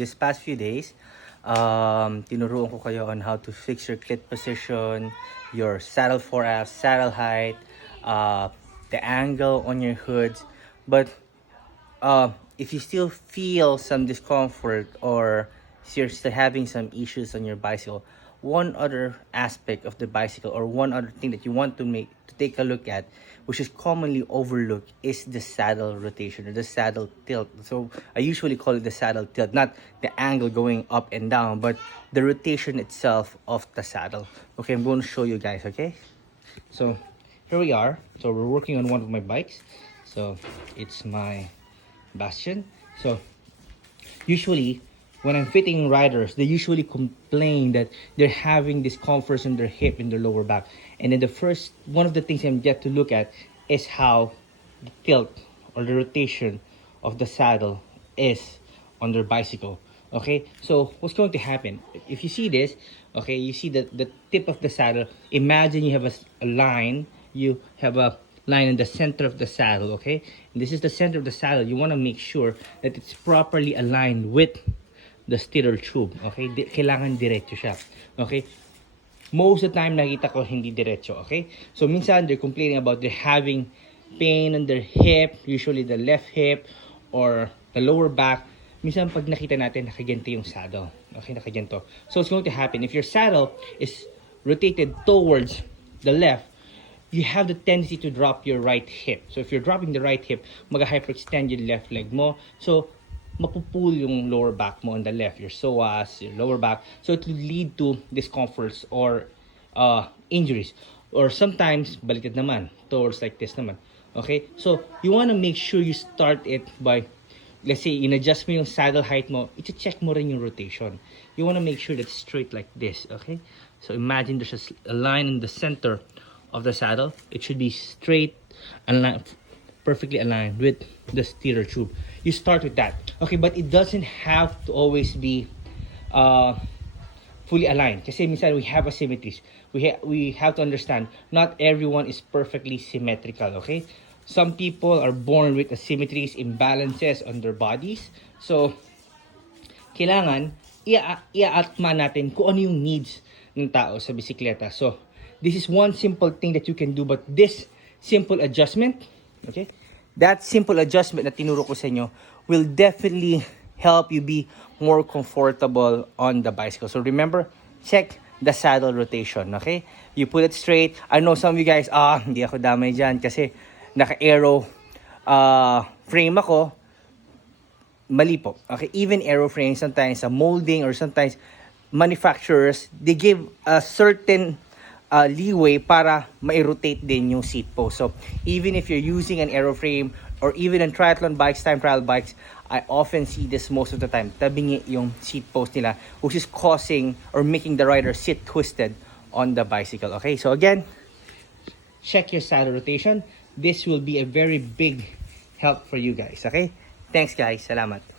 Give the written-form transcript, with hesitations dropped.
This past few days, tinuruan ko kayo on how to fix your clit position, your saddle forearm, saddle height, the angle on your hoods. But if you still feel some discomfort or you're still having some issues on your bicycle, one other aspect of the bicycle or one other thing that you want to take a look at, which is commonly overlooked, is the saddle rotation or the saddle tilt. So I usually call it the saddle tilt, not the angle going up and down, but the rotation itself of the saddle. Okay, I'm going to show you guys. Okay, so here we are. So we're working on one of my bikes. So it's my Bastion. So usually when I'm fitting riders, they usually complain that they're having discomfort in their hip, in their lower back. And then one of the things I'm yet to look at is how the tilt or the rotation of the saddle is on their bicycle. Okay, so what's going to happen? If you see this, okay, you see the tip of the saddle. Imagine you have a line, you have a line in the center of the saddle, okay? And this is the center of the saddle. You want to make sure that it's properly aligned with the steerer tube, okay? Kailangan diretso siya, okay? Most of the time, nakita ko hindi diretso, okay? So, minsan, they're complaining about they're having pain on their hip, usually the left hip or the lower back. Minsan, pag nakita natin, nakaganto yung saddle, okay? Nakaganto. So, what's going to happen? If your saddle is rotated towards the left, you have the tendency to drop your right hip. So, if you're dropping the right hip, mag-hyperextend yung left leg mo. So, mapupull yung lower back mo on the left, your psoas, your lower back. So, it will lead to discomforts or injuries. Or sometimes, baliktad naman, towards like this naman. Okay? So, you want to make sure you start it by, let's say, in-adjust mo yung saddle height mo, i-check mo rin yung rotation. You want to make sure that it's straight like this. Okay? So, imagine there's a line in the center of the saddle. It should be straight and perfectly aligned with the steerer tube. You start with that, okay? But it doesn't have to always be fully aligned. Kasi minsan we have asymmetries. We have to understand not everyone is perfectly symmetrical, okay? Some people are born with asymmetries, imbalances on their bodies. So kailangan i-atma natin kung ano yung needs ng tao sa bisikleta. So this is one simple thing that you can do, but this simple adjustment, okay? That simple adjustment na tinuro ko sa inyo will definitely help you be more comfortable on the bicycle. So remember, check the saddle rotation, okay? You put it straight. I know some of you guys, hindi ako damay dyan kasi naka-aero frame ako. Mali po. Okay, even aero frame, sometimes a molding or sometimes manufacturers, they give a certain leeway para ma-rotate din yung seat post. So, even if you're using an aeroframe or even in triathlon bikes, time trial bikes, I often see this most of the time. Tabingi yung seat post nila, which is causing or making the rider sit twisted on the bicycle. Okay, so again, check your saddle rotation. This will be a very big help for you guys. Okay, thanks guys. Salamat.